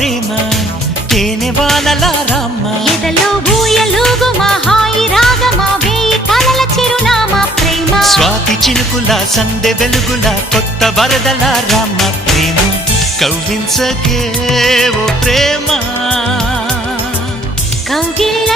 ప్రేమ తేనె వానల రామ ఎదలో ఊయలుగు మా హాయి రాగమా వేయి కలల చిరునామా ప్రేమ స్వాతి చినుకుల సందె వెలుగుల కొత్త వరదల రామ ప్రేమ కవ్వించకే ఓ ప్రేమ కౌగిళ్ళ